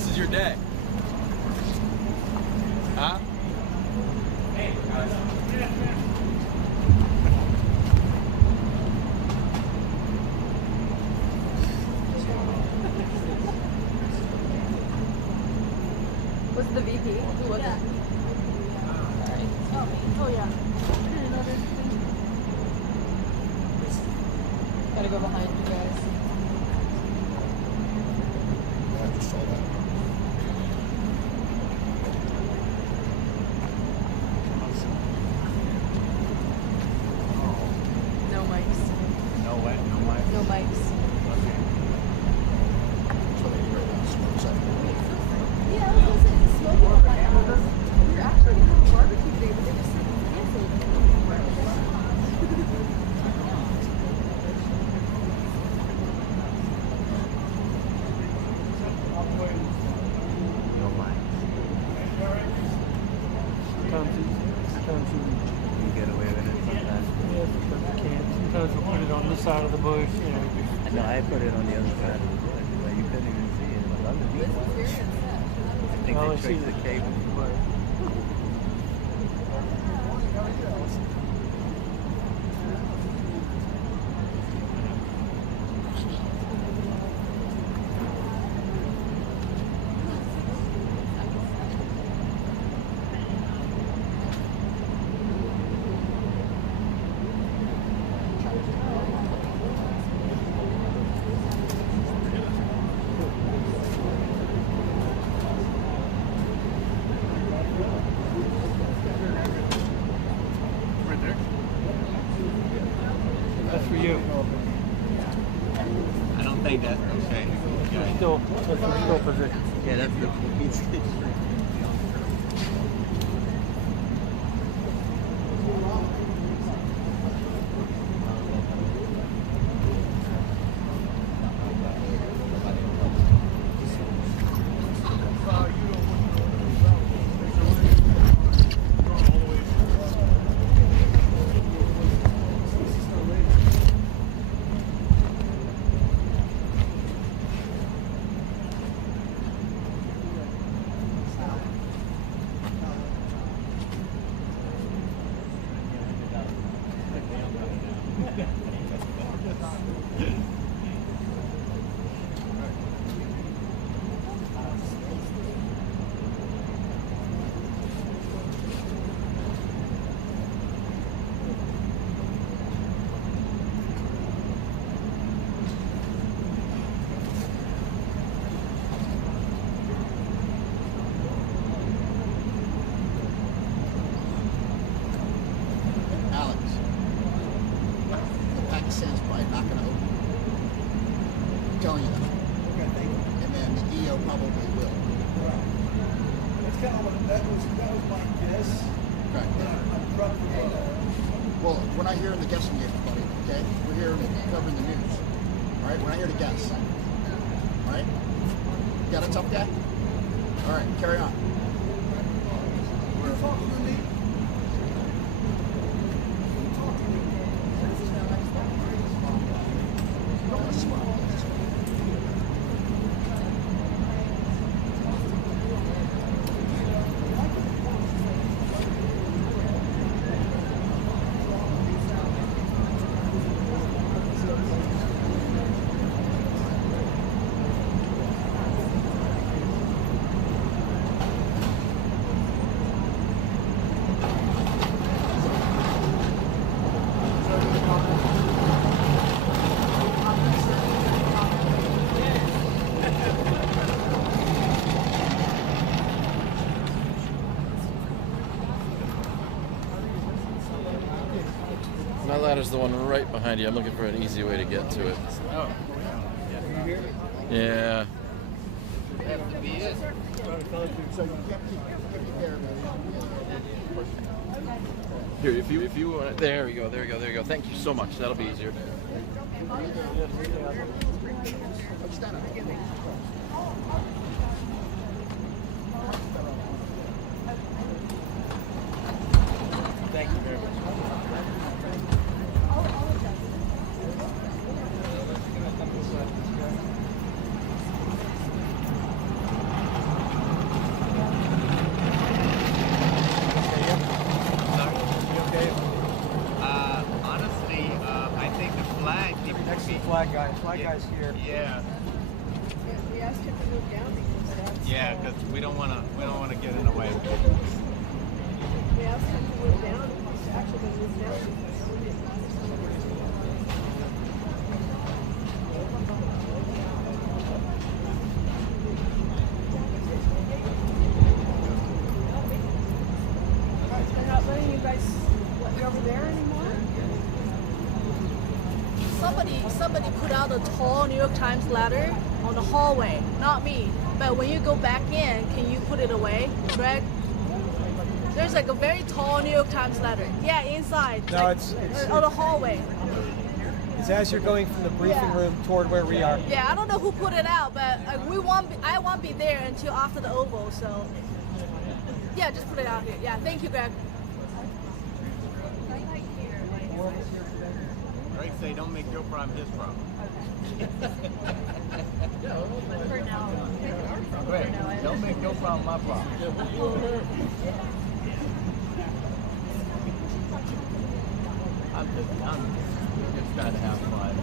this is your day. Huh? Hey, guys. Was the VP? Who was it? Oh yeah. Gotta go behind you guys. I just saw that. No mics. No way, no way. No mics. Okay. So they hear that smoke something. Yeah, I was gonna say, smoking on my house. We're actually gonna have a barbecue today, but they just said it's canceled. Sometimes You get away with it sometimes. yeah, sometimes you can't. Sometimes we'll put it on this side of the bush, you know. I know I put it on the other side of the bush, but you couldn't even see it. But underneath, I think Oh, I they see traced the that. cable. Right there. That's for you. I don't think that's okay. That's the still position. Yeah, that's the Alex, the Pakistan's probably not going to open. I'm telling you that. And then the EO probably will. That's kind of what that was my guess. Okay. I'm probably Well, we're not here in the guessing game, buddy. Okay, we're here covering the news. All right, we're not here to guess. All right. You got a tough guy? All right, carry on. You're talking to me. Don't smile. My ladder's the one right behind you. I'm looking for an easy way to get to it. Oh. Yeah. So you keep there, Here, if you want it, there we go. Thank you so much. That'll be easier. stand up. Thank you very much. Flag guy's here. Yeah. We asked him to move down because that's. Yeah, because we don't want to get in the way. We asked him to move down. He's actually going to move down because we didn't understand. They're not letting you guys let you over there anymore? Somebody put out a tall New York Times letter on the hallway, not me. But when you go back in, can you put it away, Greg? There's like a very tall New York Times letter. Yeah, inside. No, like, it's on the hallway. It's as you're going from the briefing room toward where we are. Yeah, I don't know who put it out, but I won't be there until after the Oval. So yeah, just put it out here. Yeah, thank you, Greg. Greg say, don't make your problem his problem. For now. Greg, don't make your problem my problem. I'm just trying to have fun.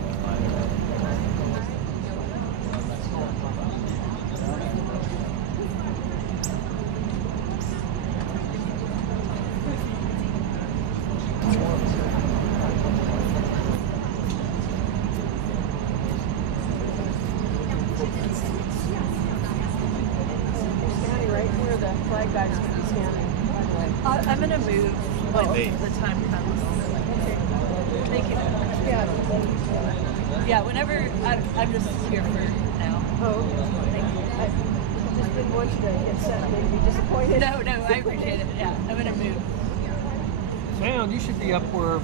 Standing right where the flag guys would be standing, by the way. I'm gonna move when Hey. the time comes. Thank you. Yeah. Yeah, whenever I'm just here for now. Oh, Thank you. I just didn't want you to get set up and be disappointed. No, I appreciate it. Yeah, I'm gonna move. Sound, you should be up where.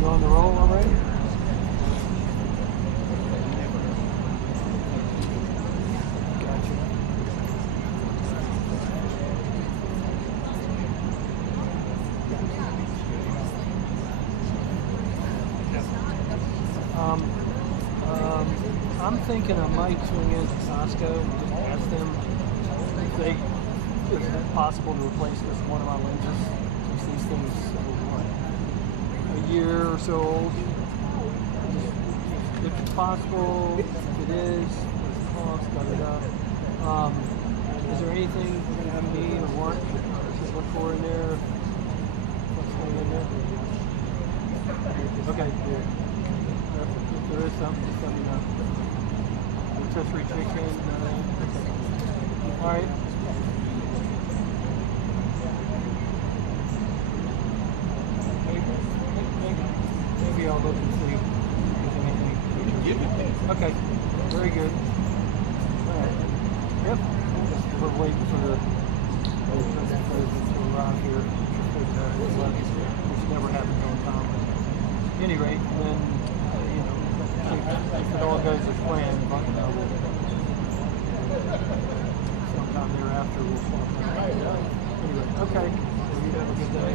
You on the roll already? Gotcha. I'm thinking I might swing into Costco and just ask them if it's possible to replace this one of my lenses. Since these things are a year or so old. If it's possible, if it is, what's the cost, da da da. Is there anything you need or want to look for in there? What's going in there? Okay, good. If there is something, just let me know. Rotisserie chicken, okay. All right. Maybe I'll look and see if there's anything. Okay, very good. All right. Yep. We're waiting for the president to arrive here, which never happens on time. At any rate, then, if it all goes as planned, sometime thereafter we'll swap. Anyway, okay. Well, you have a good day.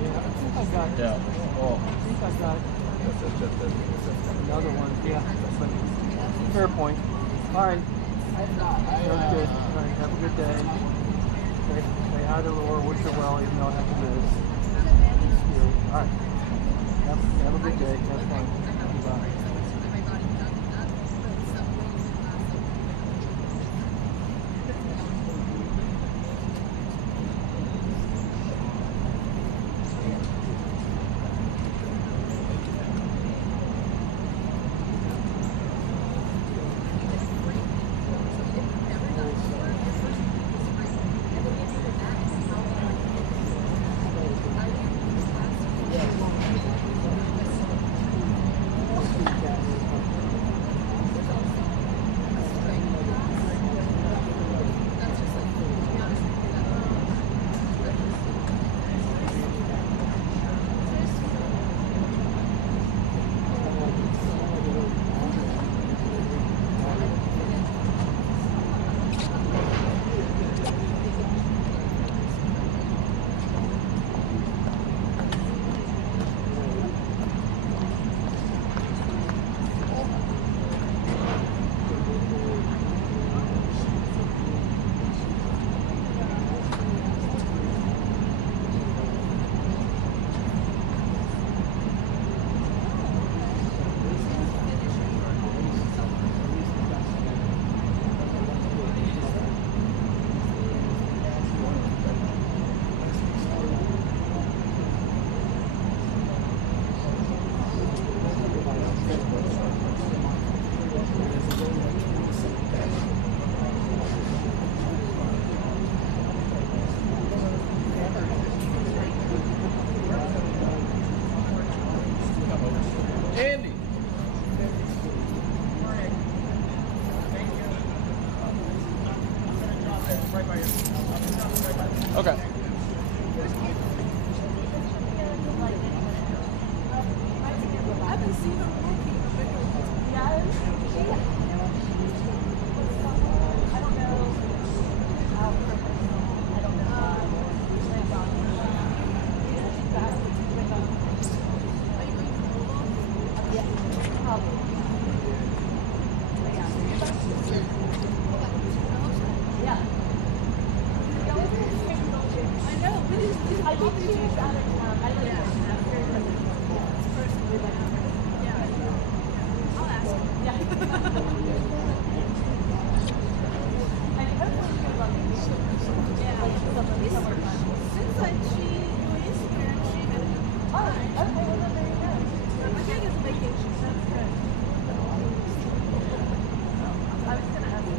Yeah, I think I got. Yeah. Oh. I think I got another one. Yeah. But fair point. All right. Sounds good. All right. Have a good day. Say hi to Laura. Wish her well, even though I have to miss. All right. Have a good day. Have fun. Bye. Andy. Okay. I haven't seen her working. I don't know how professional. I don't know. Yeah, probably. Yeah. I know, but I think she's out of town. I don't know. I'll ask. Yeah. And hopefully she'll love me. Yeah. Since she released her, she had a good time. Oh, okay, well, there you go. I think it's a vacation. That's good. I was going to ask you.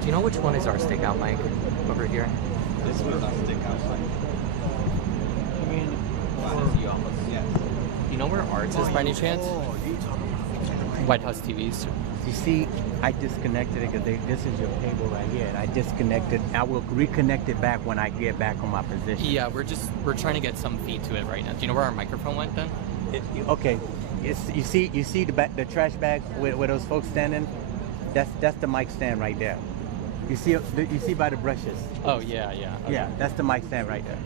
Do you know which one is our stakeout mic over here? This was our stick-out fight. I mean, Yes. You know where ours is by any chance? White House TVs. You see, I disconnected it because this is your cable right here, and I disconnected. I will reconnect it back when I get back on my position. Yeah, we're trying to get some feed to it right now. Do you know where our microphone went then? Okay, you see the trash bag where those folks standing? That's the mic stand right there. You see by the brushes? Oh yeah, yeah. Okay. Yeah, that's the mic stand right there.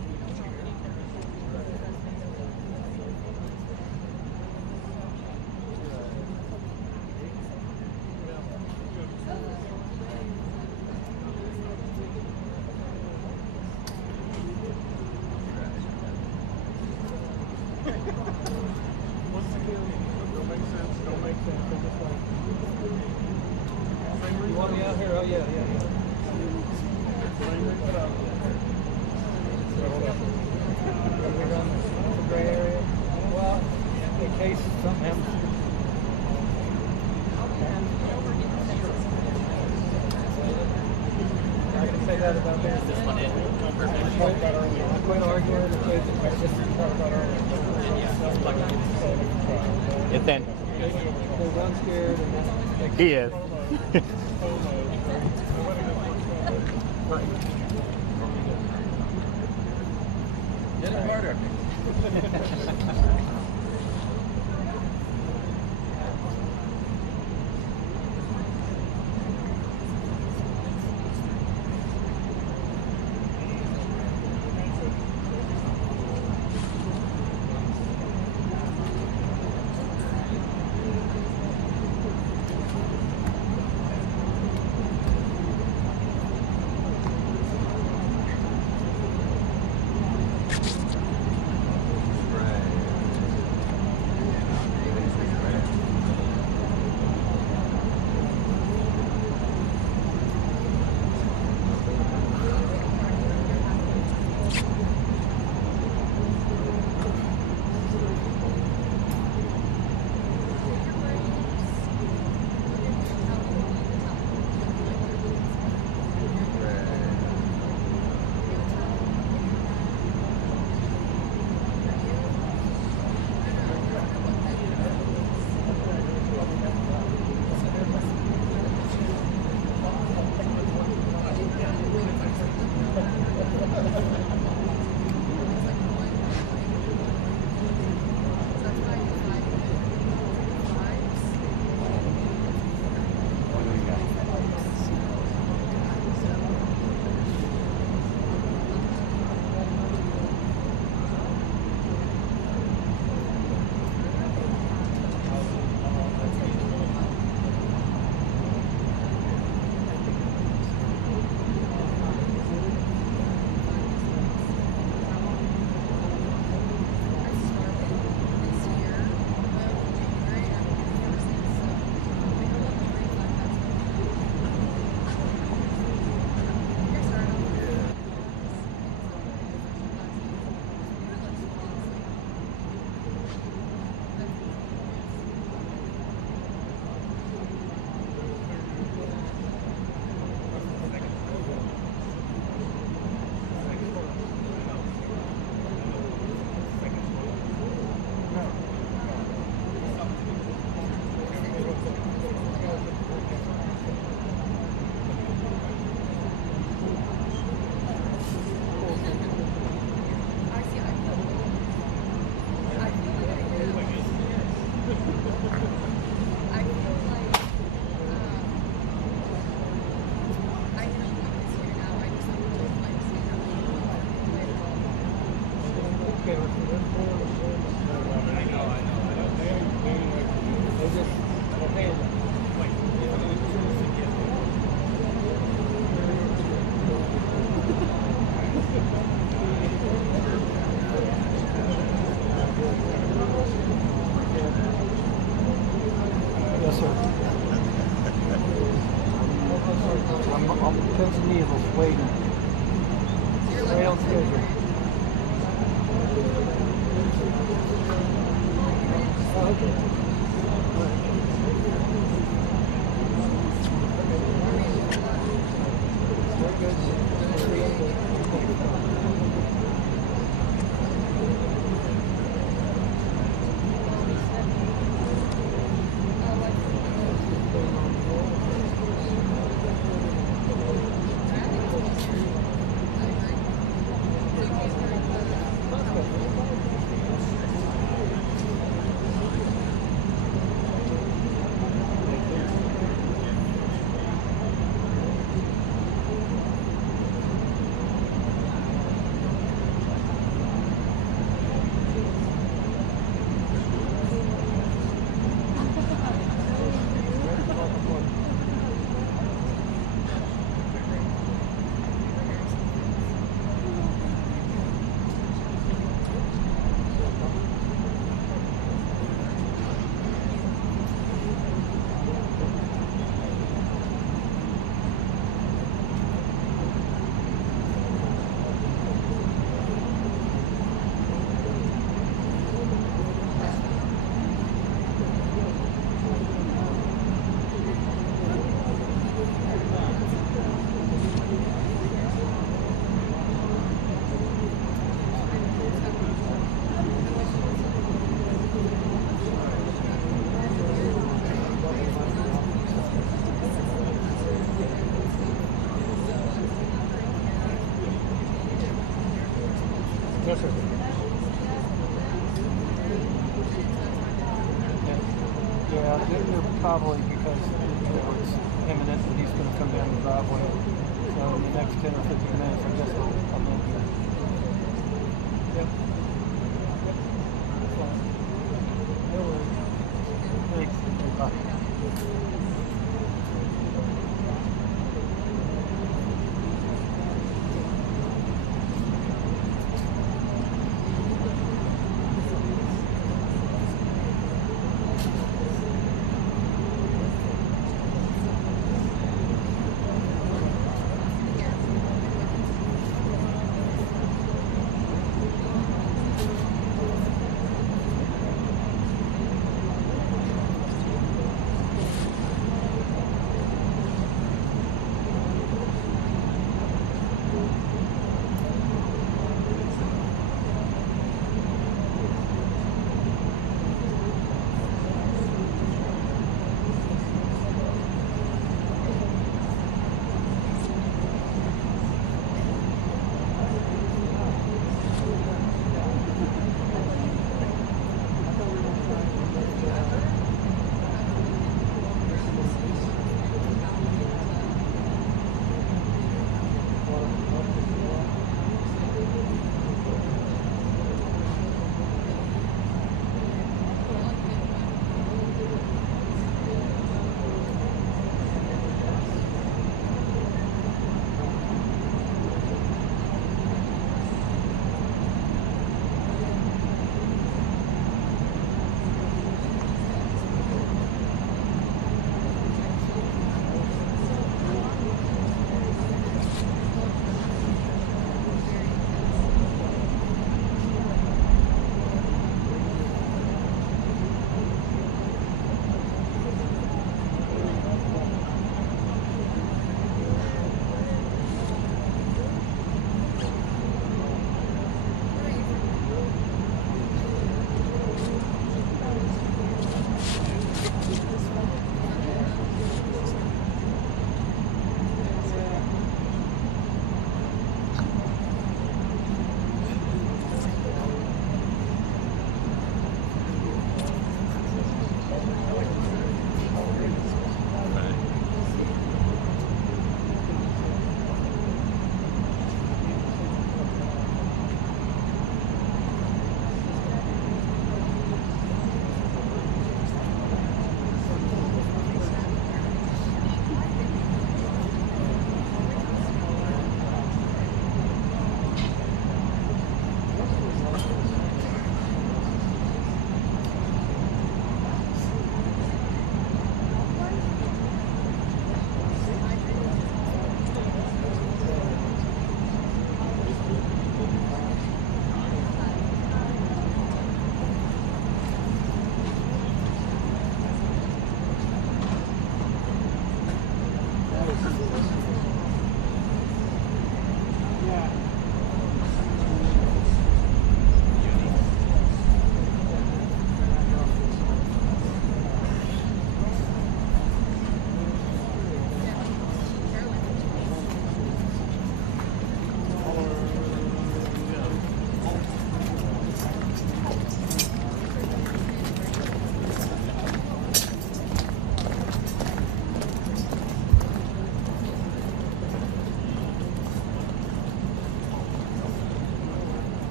talked about earlier. I'm going to argue with the kids. I just talked about earlier. It's then. They're done scared and then He is. Get it harder. Yes, sir. I'm pins and needles waiting. Right on schedule. Oh, okay. That's okay. Yeah, they're probably because it's imminent that he's going to come down the driveway. So in the next 10 or 15 minutes, I guess he'll come in here. Yep. No worries. Thanks. Bye.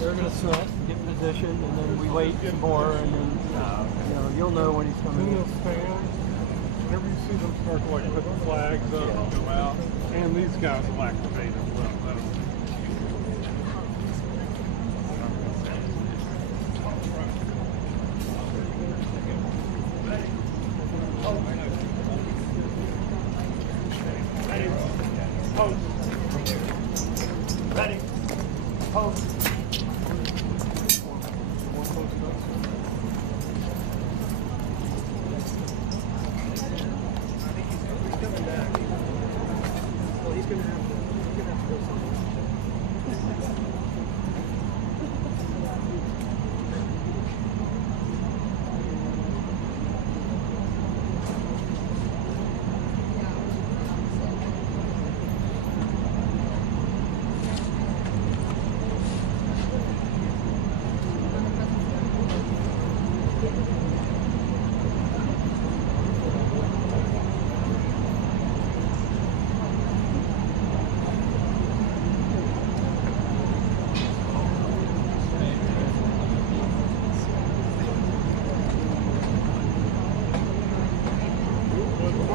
They're going to sit, get in position, and then we wait some more, and then you'll know when he's coming. Then they'll stand. Whenever you see them start to like put the flags up and go out, and these guys will activate as well. Let them. Ready. Pose.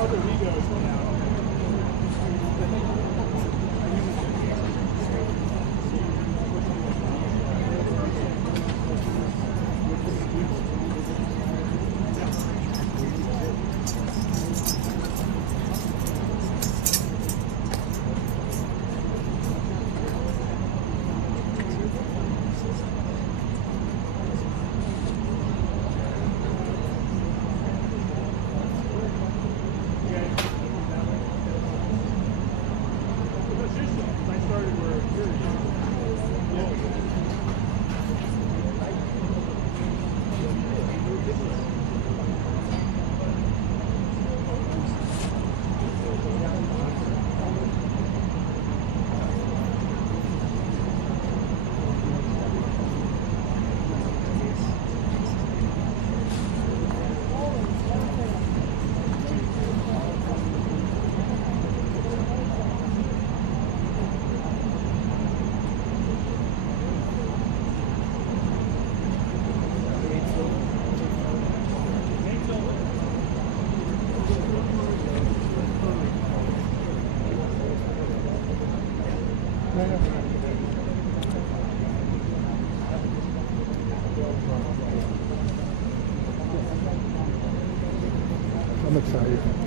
other egos went out. I'm excited.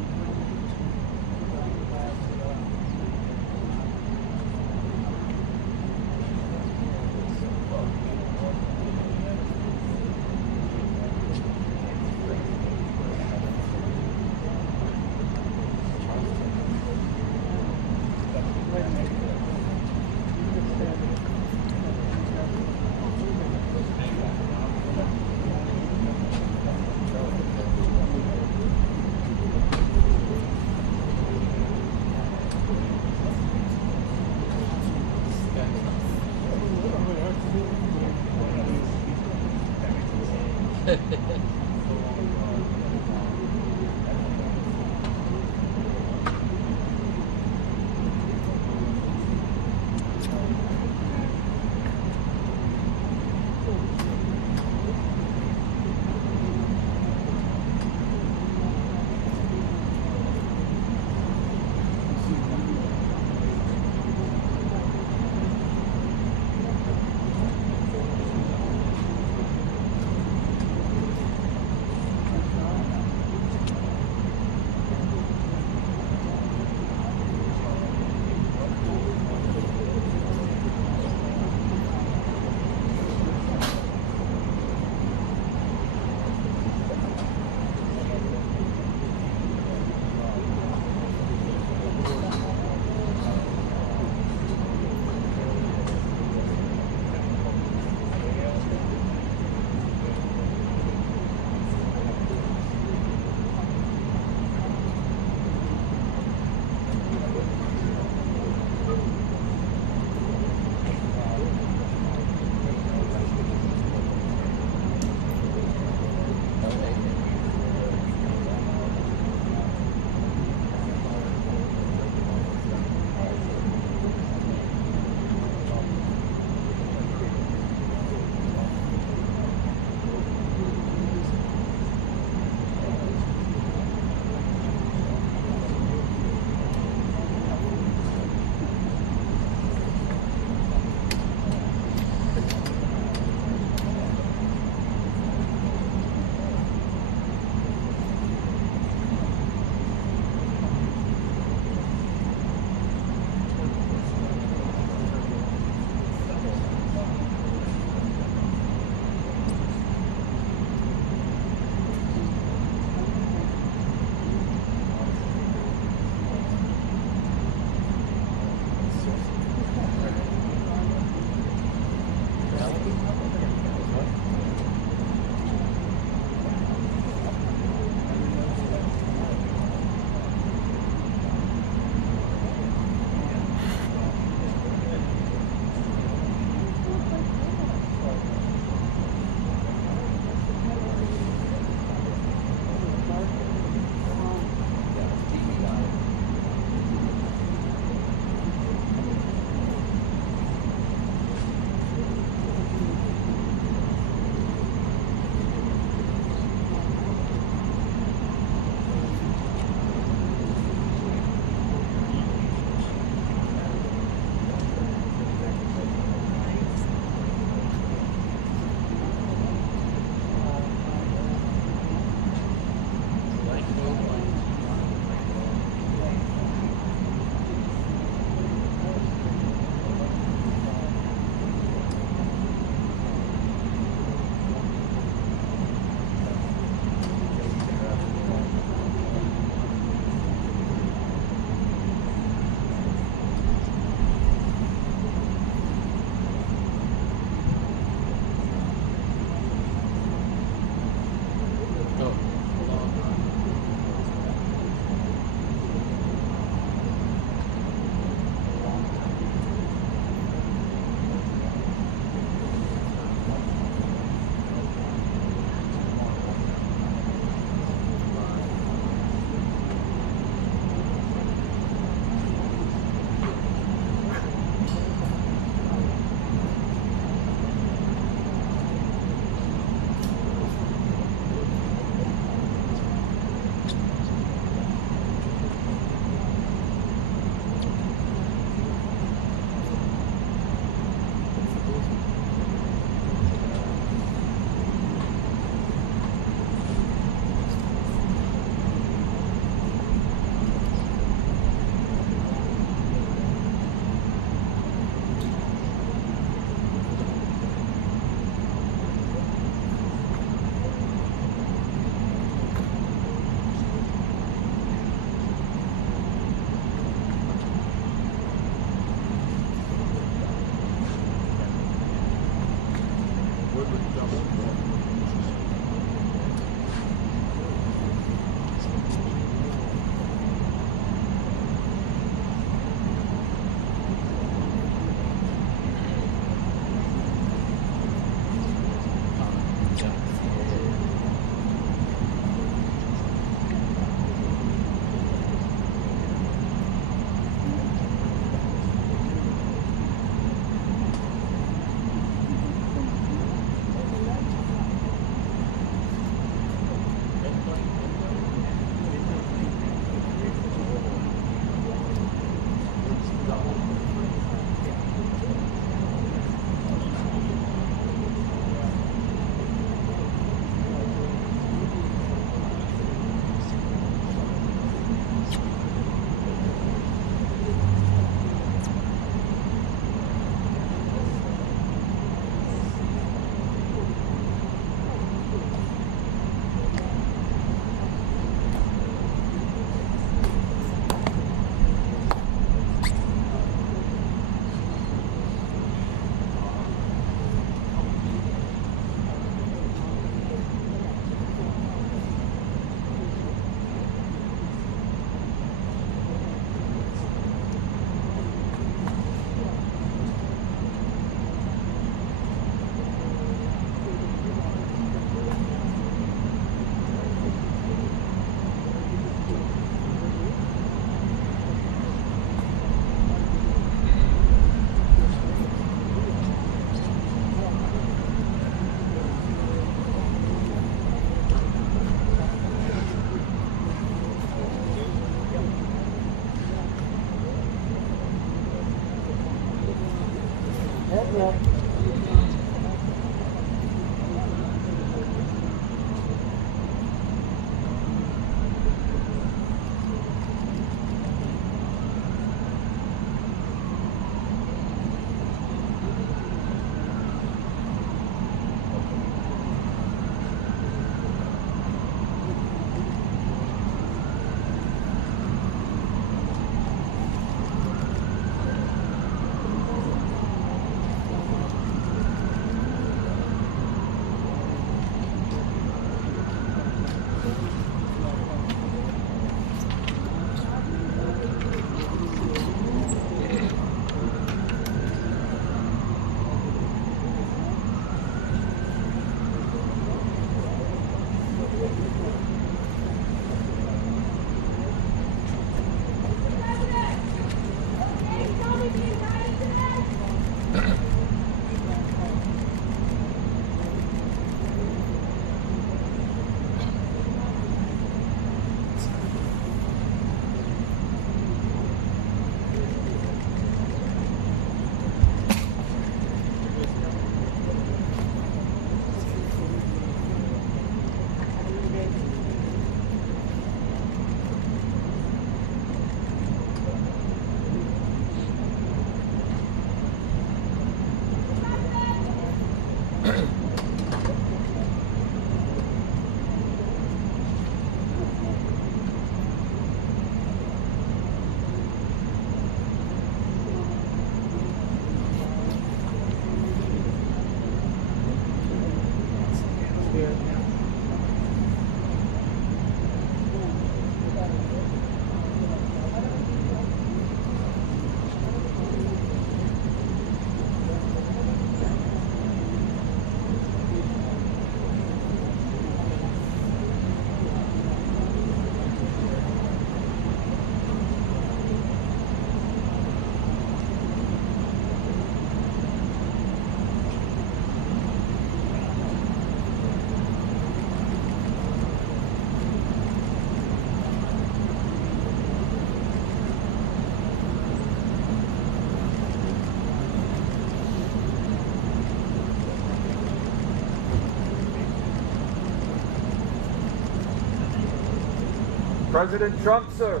President Trump, sir.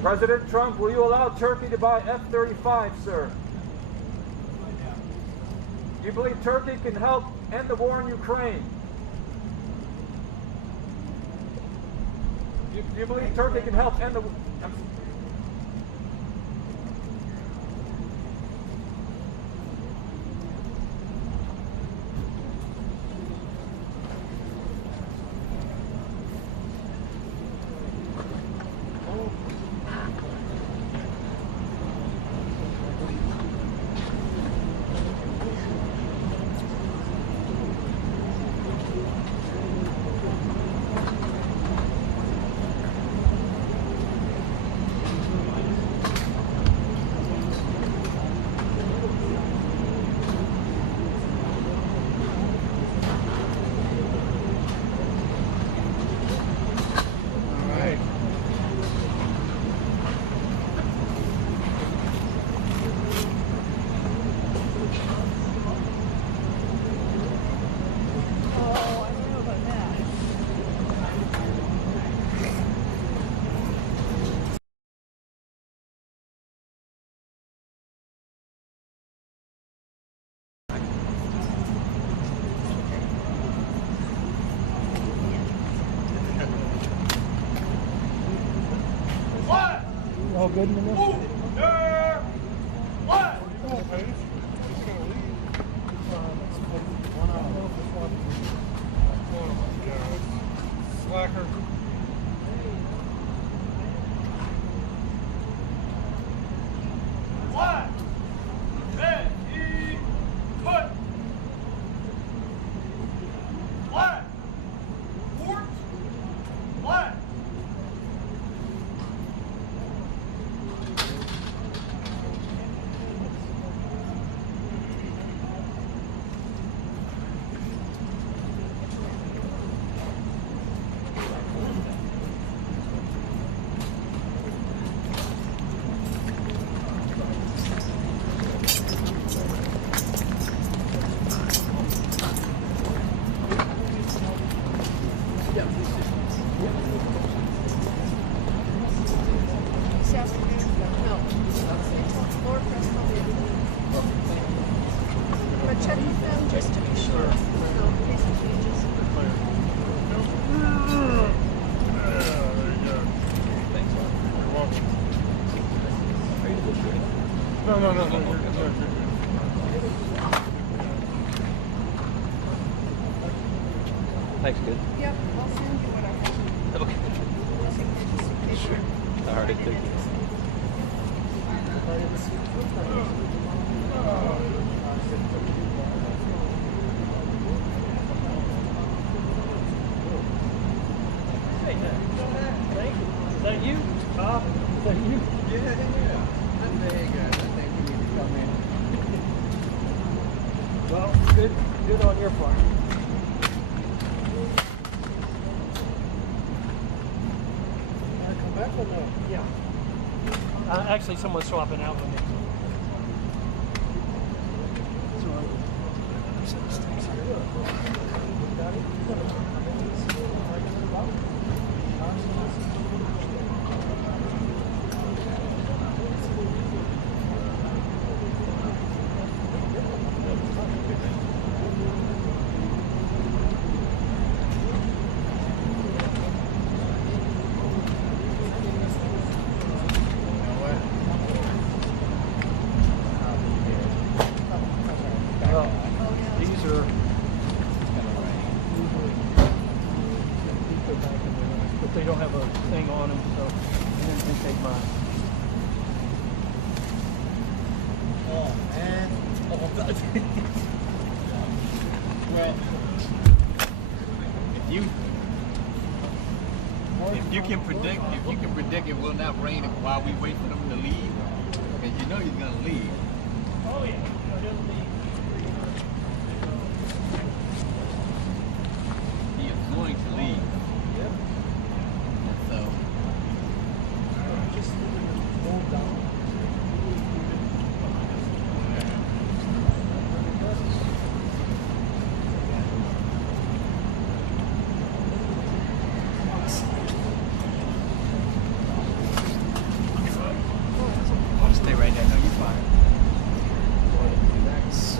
President Trump, will you allow Turkey to buy F-35, sir? Do you believe Turkey can help end the war in Ukraine? Do you believe Turkey can help end the war? All good in the middle? What? Slacker. What? Ready, put. What? Fort. What? No. Thanks, good. Yep, I'll send you what I have. Okay. Sure. All right, thank you. Is that you? Is that you? Yeah. Very good. I think we need to come in. Well, good on your part. Come back or no? Yeah. Actually, someone's swapping out with me. They don't have a thing on them, so I didn't take mine. Oh man. Well, if you can predict it will not rain while we wait for them to leave, because you know he's gonna leave. Oh yeah. He is going to leave. Yep. So Just hold down. stay right there. No, you're fine. Relax.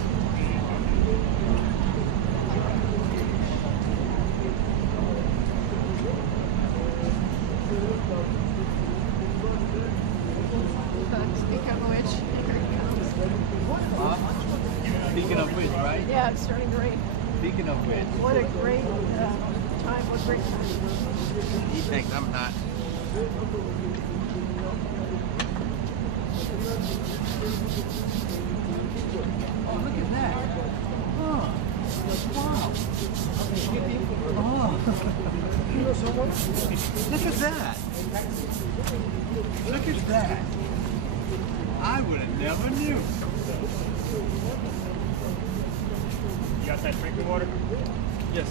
Speaking of which, here it comes. Speaking of which, right? Yeah, it's starting to rain. Speaking of which, What a great time, what a great time. he thinks I'm not. Oh, look at that. Oh, wow. Oh. Look at that. Look at that. I would have never knew. You got that drinking water? Yes.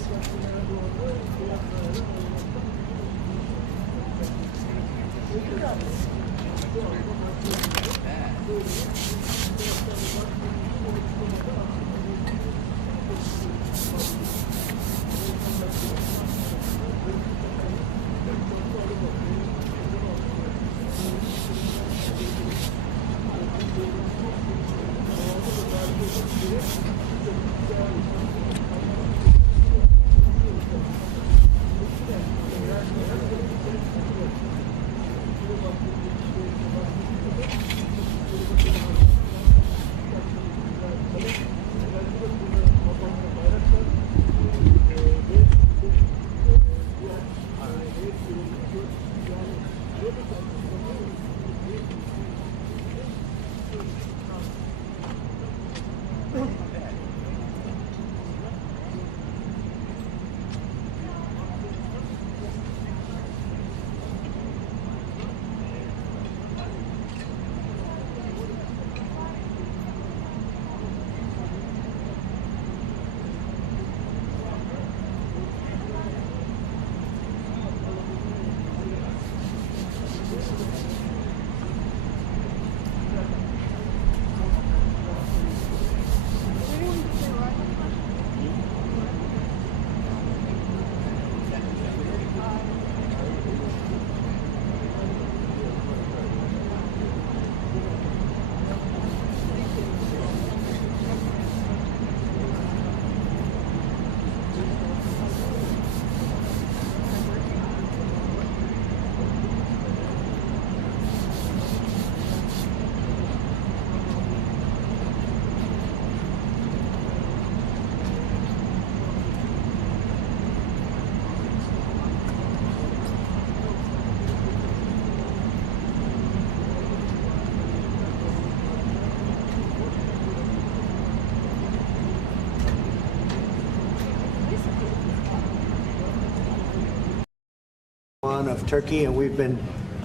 Turkey, and we've been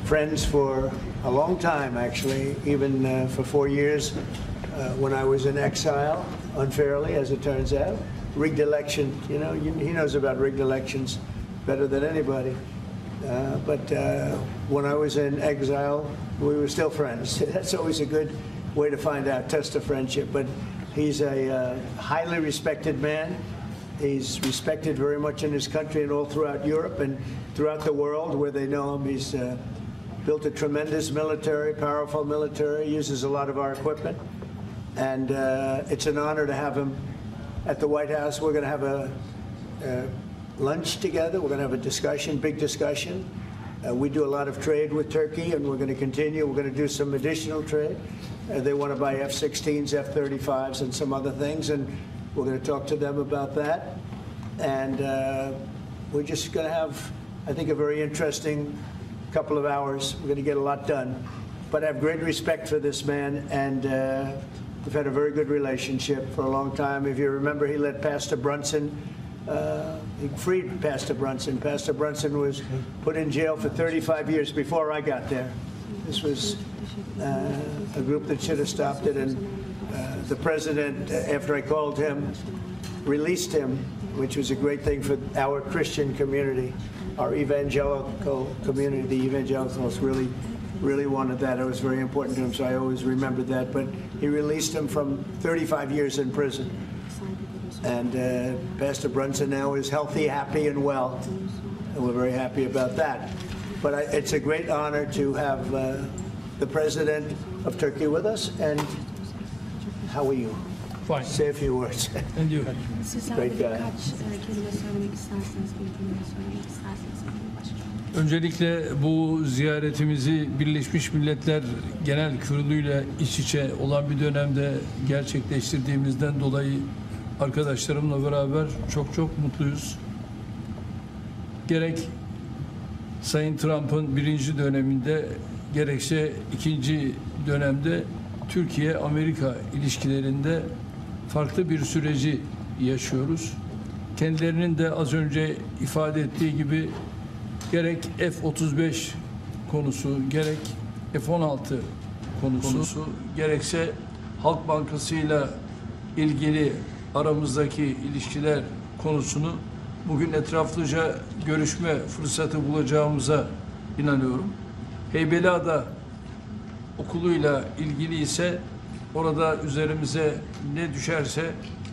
friends for a long time, actually, even for 4 years when I was in exile, unfairly, as it turns out. Rigged election, he knows about rigged elections better than anybody. But when I was in exile, we were still friends. That's always a good way to find out, test a friendship. But he's a highly respected man. He's respected very much in his country and all throughout Europe and throughout the world where they know him. He's built a tremendous military, powerful military, uses a lot of our equipment. And it's an honor to have him at the White House. We're going to have a lunch together. We're going to have a discussion, big discussion. We do a lot of trade with Turkey, and we're going to continue. We're going to do some additional trade. They want to buy F-16s, F-35s, and some other things, and we're going to talk to them about that. And we're just going to have, I think, a very interesting couple of hours. We're going to get a lot done. But I have great respect for this man, and we've had a very good relationship for a long time. If you remember, he let Pastor Brunson, he freed Pastor Brunson. Pastor Brunson was put in jail for 35 years before I got there. This was a group that should have stopped it, and the president, after I called him, released him, which was a great thing for our Christian community, our evangelical community. The evangelicals really wanted that. It was very important to him, so I always remembered that. But he released him from 35 years in prison. And Pastor Brunson now is healthy, happy, and well. And we're very happy about that. But it's a great honor to have the President of Turkey with us. And how are you? Fine. Say a few words. And you? Great guy. Öncelikle bu ziyaretimizi Birleşmiş Milletler Genel Kurulu'yla iç içe olan bir dönemde gerçekleştirdiğimizden dolayı arkadaşlarımla beraber çok mutluyuz. Gerek Sayın Trump'ın birinci döneminde gerekse ikinci dönemde Türkiye-Amerika ilişkilerinde farklı bir süreci yaşıyoruz. Kendilerinin de az önce ifade ettiği gibi gerek F-35 konusu, gerek F-16 konusu, gerekse Halk Bankası'yla ilgili aramızdaki ilişkiler konusunu bugün etraflıca görüşme fırsatı bulacağımıza inanıyorum. Heybeliada okuluyla ilgili ise orada üzerimize ne düşerse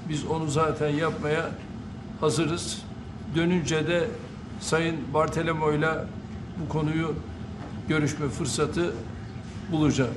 biz onu zaten yapmaya hazırız. Dönünce de Sayın Bartolomeo'yla bu konuyu görüşme fırsatı bulacağım.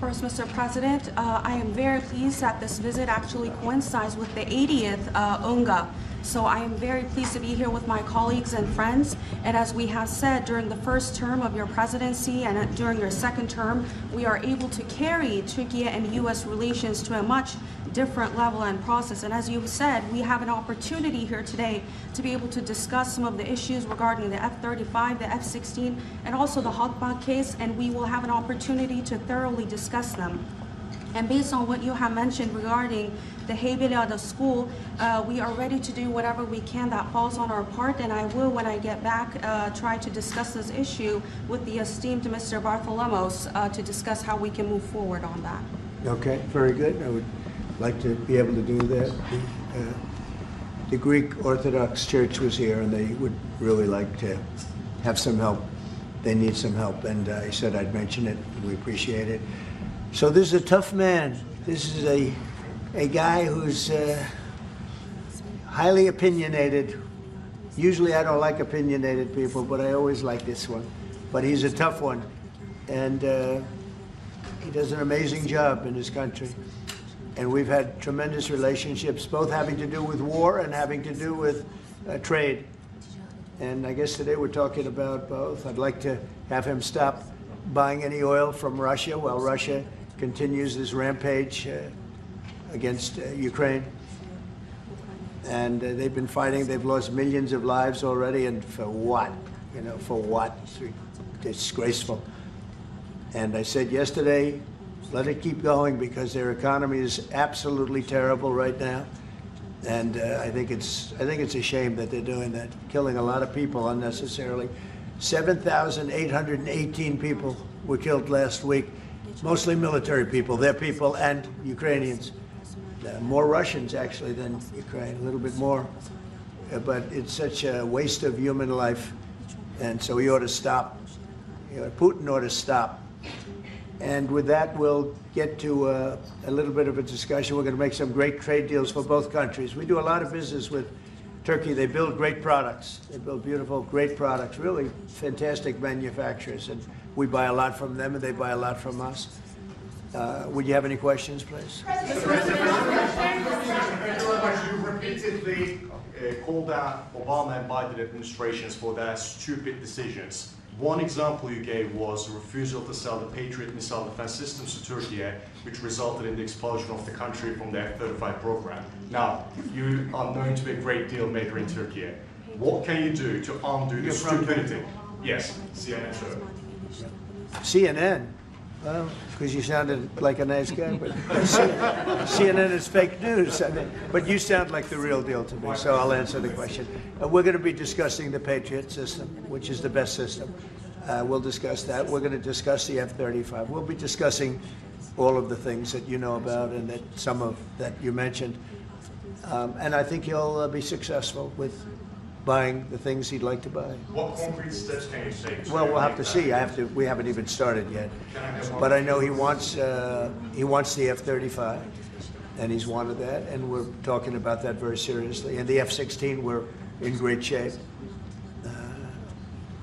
First, Mr. President, I am very pleased that this visit actually coincides with the 80th UNGA. So I am very pleased to be here with my colleagues and friends. And as we have said, during the first term of your presidency and during your second term, we are able to carry Turkey and U.S. relations to a much different level and process. And as you said, we have an opportunity here today to be able to discuss some of the issues regarding the F-35, the F-16, and also the Halkbank case, and we will have an opportunity to thoroughly discuss them. And based on what you have mentioned regarding the Heybeliada school, we are ready to do whatever we can that falls on our part, and I will, when I get back, try to discuss this issue with the esteemed Mr. Bartholomos to discuss how we can move forward on that. Okay, very good. I would like to be able to do that. The Greek Orthodox Church was here, and they would really like to have some help. They need some help, and I said I'd mention it. We appreciate it. So this is a tough man. This is a guy who's highly opinionated. Usually I don't like opinionated people, but I always like this one. But he's a tough one, and he does an amazing job in his country. And we've had tremendous relationships, both having to do with war and having to do with trade. And I guess today we're talking about both. I'd like to have him stop buying any oil from Russia while Russia continues this rampage against Ukraine. And they've been fighting. They've lost millions of lives already. And for what? You know, for what? It's disgraceful. And I said yesterday, let it keep going because their economy is absolutely terrible right now. And I think it's a shame that they're doing that, killing a lot of people unnecessarily. 7,818 people were killed last week, mostly military people, their people and Ukrainians. More Russians actually than Ukraine, a little bit more. But it's such a waste of human life, and so he ought to stop. Putin ought to stop. And with that, we'll get to a little bit of a discussion. We're going to make some great trade deals for both countries. We do a lot of business with Turkey. They build great products. They build beautiful, great products, really fantastic manufacturers. And we buy a lot from them, and they buy a lot from us. Would you have any questions, please? Thank you very much. You repeatedly called out Obama and Biden administrations for their stupid decisions. One example you gave was the refusal to sell the Patriot missile defense systems to Turkey, which resulted in the expulsion of the country from the F-35 program. Now, you are known to be a great deal maker in Turkey. What can you do to undo the stupidity? Yes, CNN, sir. CNN? Well, because you sounded like a nice guy, but CNN is fake news. I mean, but you sound like the real deal to me, so I'll answer the question. We're going to be discussing the Patriot system, which is the best system. We'll discuss that. We're going to discuss the F-35. We'll be discussing all of the things that you know about and that some of that you mentioned. And I think he'll be successful with buying the things he'd like to buy. What concrete steps can you take? Well, we'll have to see. We haven't even started yet. But I know he wants the F-35, and he's wanted that, and we're talking about that very seriously. And the F-16, we're in great shape.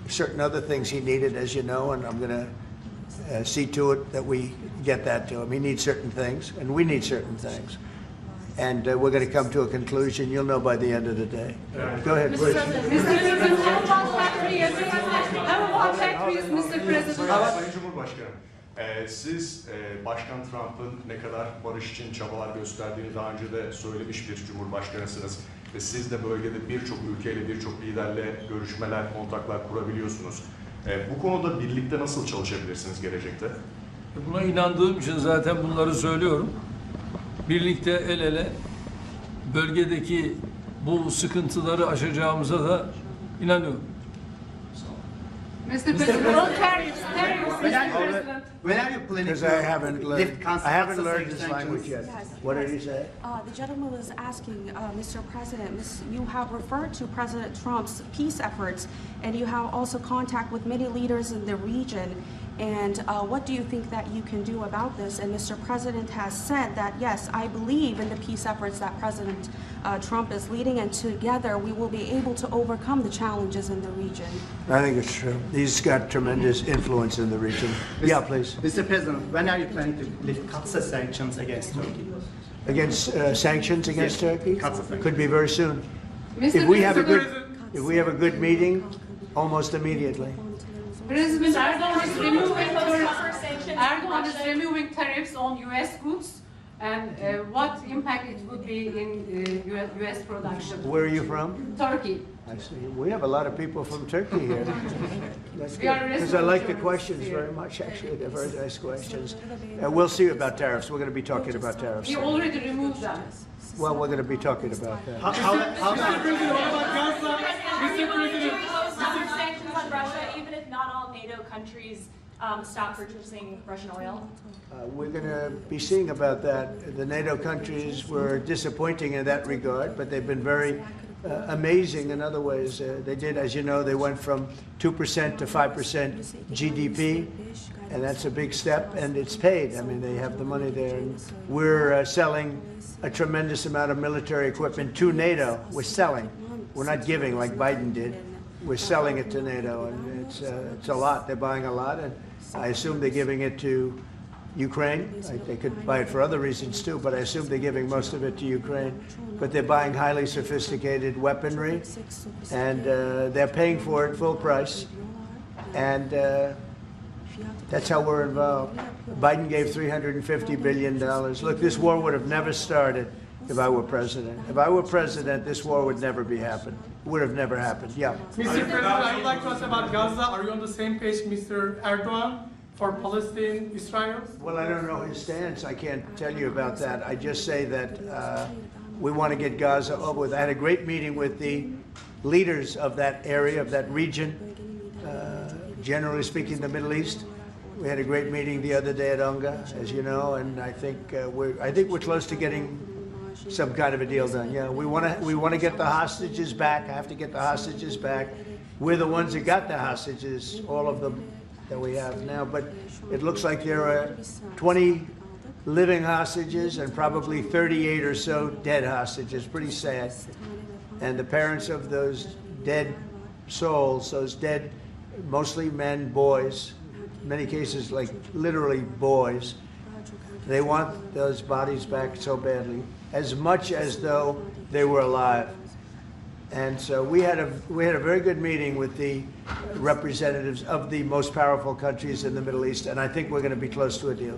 Certain other things he needed, as you know, and I'm going to see to it that we get that to him. He needs certain things, and we need certain things. And we're going to come to a conclusion. You'll know by the end of the day. Go ahead, please. Sayın Cumhurbaşkanım, siz Başkan Trump'ın ne kadar barış için çabalar gösterdiğini daha önce de söylemiş bir cumhurbaşkanısınız. Ve siz de bölgede birçok ülkeyle, birçok liderle görüşmeler, kontaklar kurabiliyorsunuz. Bu konuda birlikte nasıl çalışabilirsiniz gelecekte? Buna inandığım için zaten bunları söylüyorum. Birlikte el ele bölgedeki bu sıkıntıları aşacağımıza da inanıyorum. Mr. President, When are you planning to lift I haven't learned this language yet. What did he say? The gentleman was asking, Mr. President, you have referred to President Trump's peace efforts, and you have also contact with many leaders in the region. And what do you think that you can do about this? And Mr. President has said that, yes, I believe in the peace efforts that President Trump is leading, and together we will be able to overcome the challenges in the region. I think it's true. He's got tremendous influence in the region. Yeah, please. Mr. President, when are you planning to lift CAATSA sanctions against Turkey? Against sanctions against Turkey? Could be very soon. Mr. If we have a good meeting, almost immediately. President Erdogan is removing tariffs on U.S. goods, and what impact it would be in U.S. production? Where are you from? Turkey. I see. We have a lot of people from Turkey here. That's We are good, because I like the questions here. very much, actually. They're very nice questions. We'll see about tariffs. We're going to be talking about tariffs. We already removed them. Well, we're going to be talking about that. Mr. President, sanctions on Russia, even if not all NATO countries stop purchasing Russian oil? We're going to be seeing about that. The NATO countries were disappointing in that regard, but they've been very amazing in other ways. They did, as you know, they went from 2% to 5% GDP, and that's a big step, and it's paid. I mean, they have the money there, and we're selling a tremendous amount of military equipment to NATO. We're selling. We're not giving like Biden did. We're selling it to NATO, and it's a lot. They're buying a lot, and I assume they're giving it to Ukraine. They could buy it for other reasons too, but I assume they're giving most of it to Ukraine. But they're buying highly sophisticated weaponry, and they're paying for it full price. And that's how we're involved. Biden gave $350 billion. Look, this war would have never started if I were president. If I were president, this war would never be happened. Would have never happened. Yeah. Mr. President, I would like to ask about Gaza. Are you on the same page, Mr. Erdogan, for Palestine, Israel? Well, I don't know his stance. I can't tell you about that. I just say that We want to get Gaza over with. I had a great meeting with the leaders of that area, of that region, generally speaking, the Middle East. We had a great meeting the other day at UNGA, as you know, and I think we're close to getting some kind of a deal done. Yeah, we want to get the hostages back. I have to get the hostages back. We're the ones that got the hostages, all of them that we have now. But it looks like there are 20 living hostages and probably 38 or so dead hostages. Pretty sad. And the parents of those dead souls, those dead, mostly men, boys, in many cases like literally boys, they want those bodies back so badly, as much as though they were alive. And so we had a very good meeting with the representatives of the most powerful countries in the Middle East, and I think we're going to be close to a deal.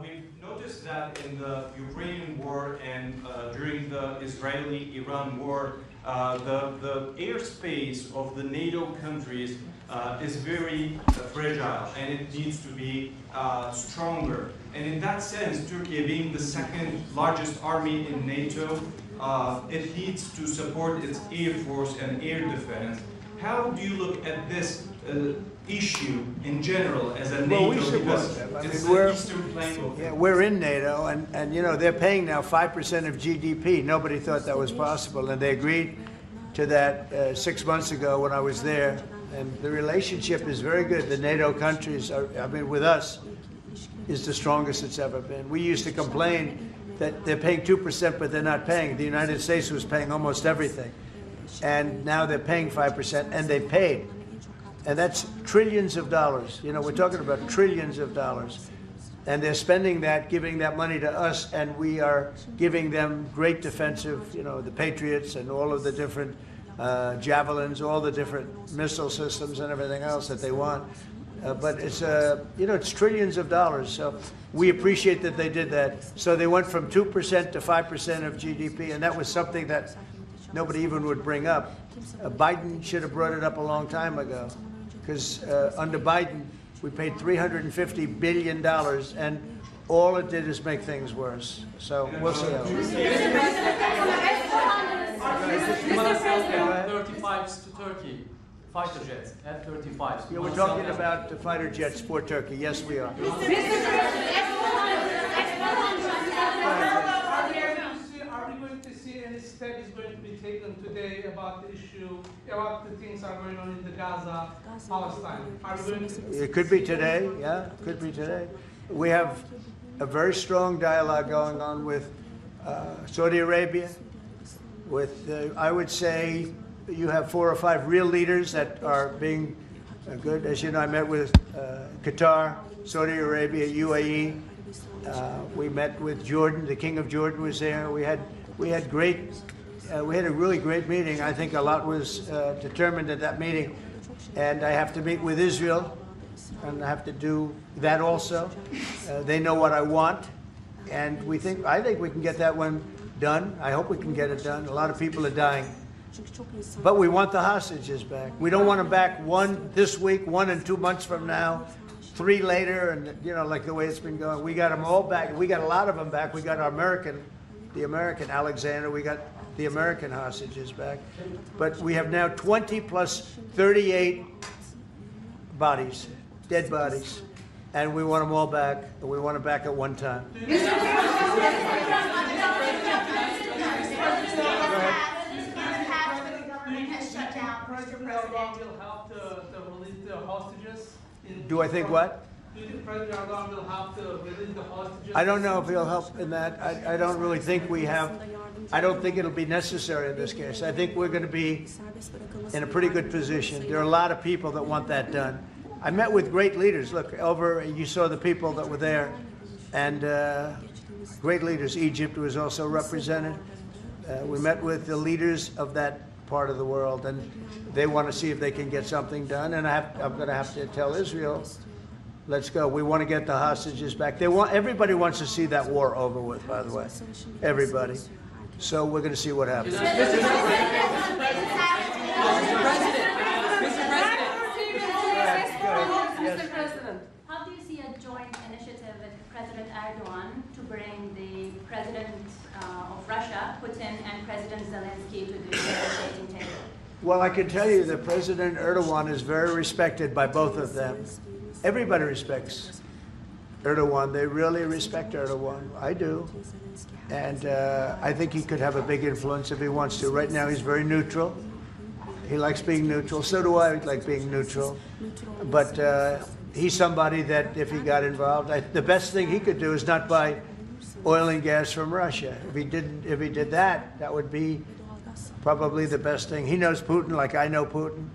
We've noticed that in the Ukrainian war and during the Israeli-Iran war, the airspace of the NATO countries is very fragile, and it needs to be stronger. And in that sense, Turkey being the second largest army in NATO, it needs to support its air force and air defense. How do you look at this issue in general as a NATO? Well, we support them. I mean, we're in NATO, and you know, they're paying now 5% of GDP. Nobody thought that was possible, and they agreed to that 6 months ago when I was there. And the relationship is very good. The NATO countries are, I mean, with us, is the strongest it's ever been. We used to complain that they're paying 2%, but they're not paying. The United States was paying almost everything. And now they're paying 5%, and they paid. And that's trillions of dollars. You know, we're talking about trillions of dollars. And they're spending that, giving that money to us, and we are giving them great defensive, you know, the Patriots and all of the different javelins, all the different missile systems and everything else that they want. But it's, you know, it's trillions of dollars. So we appreciate that they did that. So they went from 2% to 5% of GDP, and that was something that nobody even would bring up. Biden should have brought it up a long time ago, because under Biden, we paid $350 billion, and all it did is make things worse. So we'll see how it goes. F-35s to Turkey, fighter jets, F-35s. Yeah, we're talking about the fighter jets for Turkey. Yes, we are. Are we going to see any steps going to be taken today about the issue, about the things that are going on in the Gaza, Palestine? Are we going to... It could be today, yeah, it could be today. We have a very strong dialogue going on with Saudi Arabia, with, I would say, you have 4 or 5 real leaders that are being good. As you know, I met with Qatar, Saudi Arabia, UAE. We met with Jordan. The King of Jordan was there. We had a really great meeting. I think a lot was determined at that meeting. And I have to meet with Israel, and I have to do that also. They know what I want, and I think we can get that one done. I hope we can get it done. A lot of people are dying. But we want the hostages back. We don't want them back, 1 this week, 1 in 2 months from now, 3 later, and you know, like the way it's been going. We got them all back. We got a lot of them back. We got the American Alexander. We got the American hostages back. But we have now 20 plus 38 bodies, dead bodies, and we want them all back. And we want them back at one time. Will help to release the hostages? Do I think what? Do you think President Erdogan will help to release the hostages? I don't know if he'll help in that. I don't really think we have. I don't think it'll be necessary in this case. I think we're going to be in a pretty good position. There are a lot of people that want that done. I met with great leaders. Look, you saw the people that were there, and great leaders. Egypt was also represented. We met with the leaders of that part of the world, and they want to see if they can get something done. And I'm going to have to tell Israel, let's go. We want to get the hostages back. Everybody wants to see that war over with, by the way. Everybody. So we're going to see what happens. Mr. President. President of Russia, Putin, and President Zelensky to the negotiating table? Well, I can tell you that President Erdogan is very respected by both of them. Everybody respects Erdogan. They really respect Erdogan. I do. And I think he could have a big influence if he wants to. Right now, he's very neutral. He likes being neutral. So do I like being neutral. But he's somebody that if he got involved, the best thing he could do is not buy oil and gas from Russia. If he did that, that would be probably the best thing. He knows Putin like I know Putin.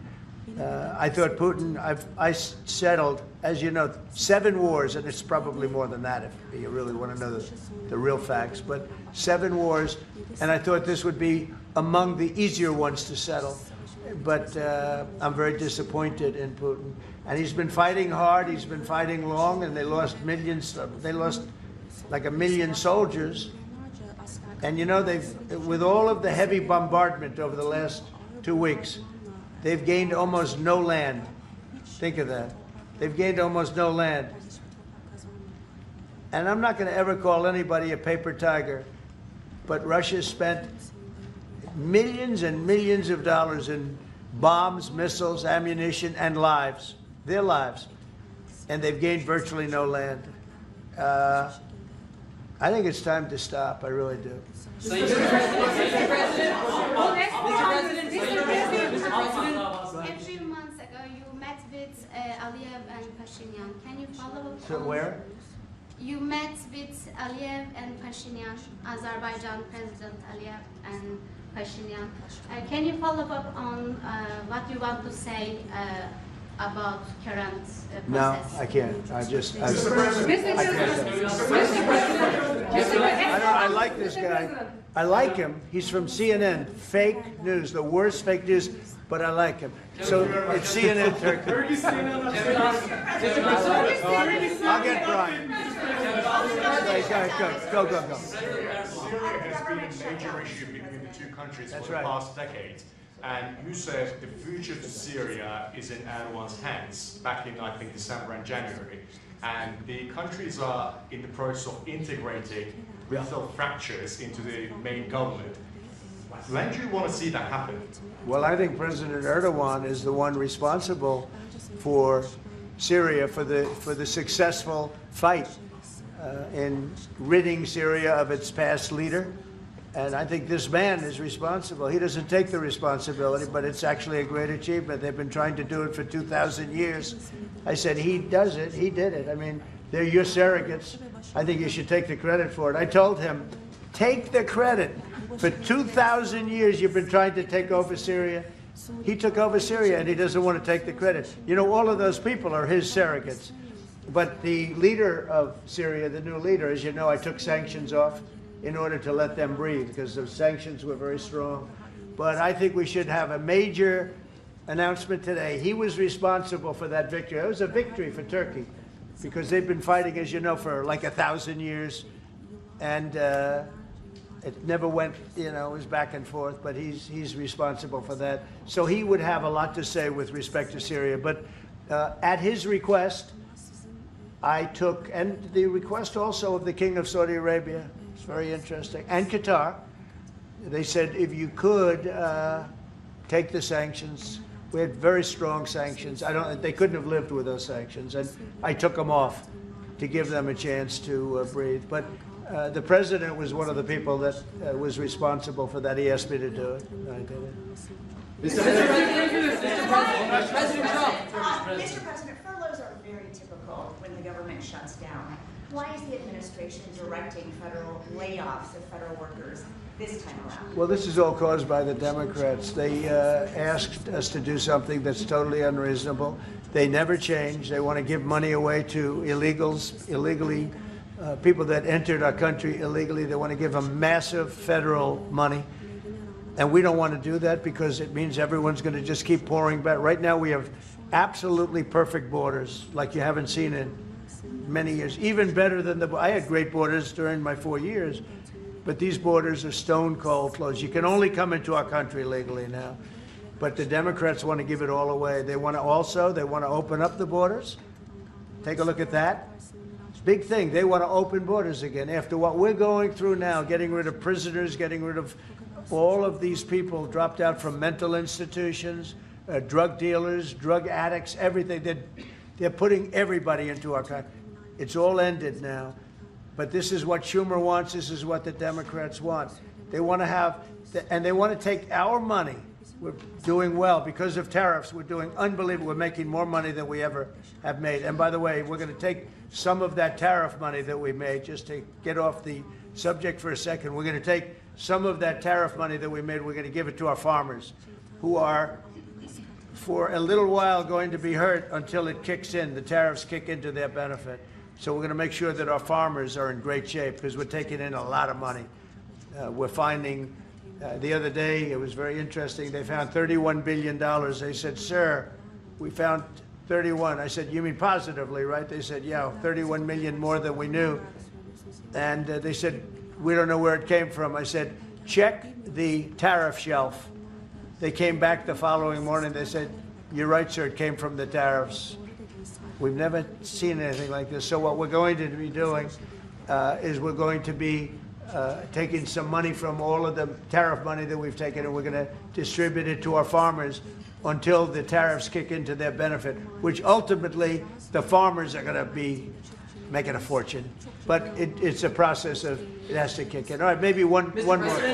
I thought Putin, I settled, as you know, 7 wars, and it's probably more than that if you really want to know the real facts, but 7 wars, and I thought this would be among the easier ones to settle. But I'm very disappointed in Putin. And he's been fighting hard, he's been fighting long, and they lost millions, they lost like 1 million soldiers. And you know, with all of the heavy bombardment over the last 2 weeks, they've gained almost no land. Think of that. They've gained almost no land. And I'm not going to ever call anybody a paper tiger, but Russia spent millions and millions of dollars in bombs, missiles, ammunition, and lives, their lives. And they've gained virtually no land. I think it's time to stop. I really do. Mr. President, a few months ago you met with Aliyev and Pashinyan. Can you follow up? So where? You met with Aliyev and Pashinyan, Azerbaijan President Aliyev and Pashinyan. Can you follow up on what you want to say about current process? No, I can't. I like this guy. I like him. He's from CNN. Fake news, the worst fake news, but I like him. So it's CNN Turkey. I'll get Brian. Go. Syria has been a major issue between the 2 countries for the past decade. And you said the future to Syria is in Erdogan's hands back in, I think, December and January. And the countries are in the process of integrating regional fractures into the main government. When do you want to see that happen? Well, I think President Erdogan is the one responsible for Syria, for the successful fight in ridding Syria of its past leader. And I think this man is responsible. He doesn't take the responsibility, but it's actually a great achievement. They've been trying to do it for 2,000 years. I said, he does it. He did it. I mean, they're your surrogates. I think you should take the credit for it. I told him, take the credit. For 2,000 years, you've been trying to take over Syria. He took over Syria, and he doesn't want to take the credit. You know, all of those people are his surrogates. But the leader of Syria, the new leader, as you know, I took sanctions off in order to let them breathe, because the sanctions were very strong. But I think we should have a major announcement today. He was responsible for that victory. It was a victory for Turkey, because they've been fighting, as you know, for like 1,000 years. And it never went, you know, it was back and forth, but he's responsible for that. So he would have a lot to say with respect to Syria. But at his request, I took, and the request also of the King of Saudi Arabia, it's very interesting, and Qatar, they said if you could take the sanctions. We had very strong sanctions. They couldn't have lived with those sanctions, and I took them off to give them a chance to breathe. But the president was one of the people that was responsible for that. He asked me to do it, and I did it. Mr. President, furloughs are very typical when the government shuts down. Why is the administration directing federal layoffs of federal workers this time around? Well, this is all caused by the Democrats. They asked us to do something that's totally unreasonable. They never change. They want to give money away to illegally, people that entered our country illegally. They want to give them massive federal money. And we don't want to do that because it means everyone's going to just keep pouring back. Right now we have absolutely perfect borders like you haven't seen in many years. Even better than I had great borders during my 4 years, but these borders are stone cold closed. You can only come into our country legally now. But the Democrats want to give it all away. They want to open up the borders. Take a look at that. Big thing. They want to open borders again. After what we're going through now, getting rid of prisoners, getting rid of all of these people dropped out from mental institutions, drug dealers, drug addicts, everything. They're putting everybody into our country. It's all ended now. But this is what Schumer wants. This is what the Democrats want. They want to have, and they want to take our money. We're doing well because of tariffs. We're doing unbelievable. We're making more money than we ever have made. And by the way, we're going to take some of that tariff money that we made, just to get off the subject for a second. We're going to take some of that tariff money that we made. We're going to give it to our farmers, who are, for a little while, going to be hurt until it kicks in. The tariffs kick into their benefit. So we're going to make sure that our farmers are in great shape because we're taking in a lot of money. We're finding, the other day, it was very interesting, they found $31 billion. They said, sir, we found 31. I said, you mean positively, right? They said, yeah, 31 million more than we knew. And they said, we don't know where it came from. I said, check the tariff shelf. They came back the following morning. They said, you're right, sir, it came from the tariffs. We've never seen anything like this. So what we're going to be doing is we're going to be taking some money from all of the tariff money that we've taken, and we're going to distribute it to our farmers until the tariffs kick into their benefit, which ultimately the farmers are going to be making a fortune. But it's a process of, it has to kick in. All right, maybe one more. President,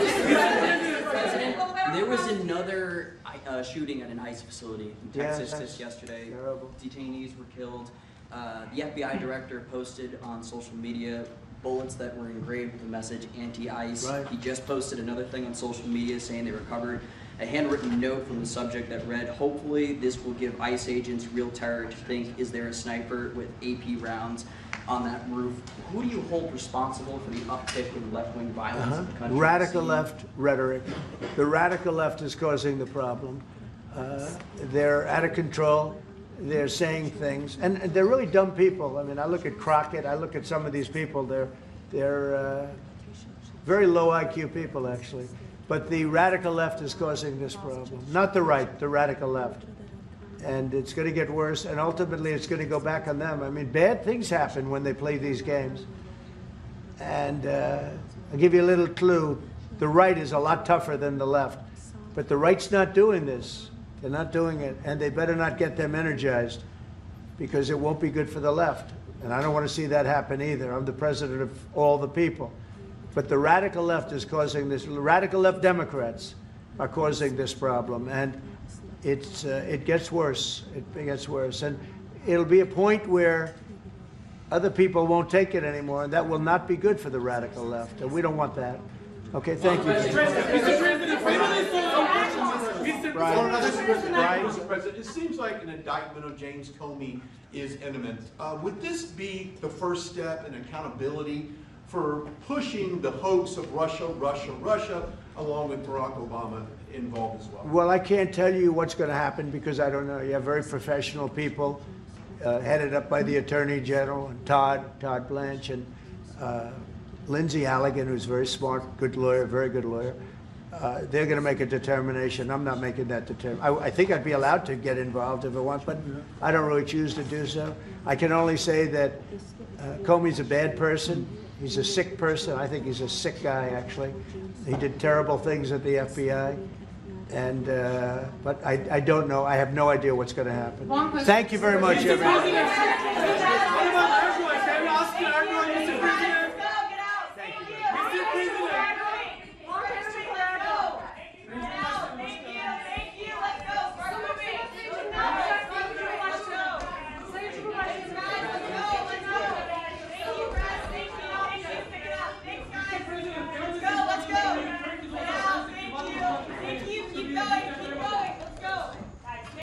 there was another shooting at an ICE facility in Texas just yesterday. Terrible. Detainees were killed. The FBI director posted on social media bullets that were engraved with the message anti-ICE. Right. He just posted another thing on social media saying they recovered a handwritten note from the subject that read, hopefully this will give ICE agents real terror to think, is there a sniper with AP rounds on that roof? Who do you hold responsible for the uptick in left-wing violence in the country? Radical left rhetoric. The radical left is causing the problem. They're out of control. They're saying things, and they're really dumb people. I mean, I look at Crockett. I look at some of these people. They're very low IQ people, actually. But the radical left is causing this problem, not the right, the radical left. And it's going to get worse, and ultimately it's going to go back on them. I mean, bad things happen when they play these games. And I'll give you a little clue. The right is a lot tougher than the left. But the right's not doing this. They're not doing it, and they better not get them energized, because it won't be good for the left. And I don't want to see that happen either. I'm the president of all the people. But the radical left is causing this. Radical left Democrats are causing this problem, and it gets worse. It gets worse, and it'll be a point where other people won't take it anymore, and that will not be good for the radical left, and we don't want that. Okay, thank you. Mr. President, it seems like an indictment of James Comey is imminent. Would this be the first step in accountability for pushing the hoax of Russia, along with Barack Obama involved as well? Well, I can't tell you what's going to happen because I don't know. You have very professional people headed up by the Attorney General, and Todd Blanche, and Lindsay Halligan, who's very smart, good lawyer, very good lawyer. They're going to make a determination. I'm not making that determination. I think I'd be allowed to get involved if I want, but I don't really choose to do so. I can only say that Comey's a bad person. He's a sick person. I think he's a sick guy, actually. He did terrible things at the FBI. And but I don't know. I have no idea what's going to happen. Thank you very much, everybody.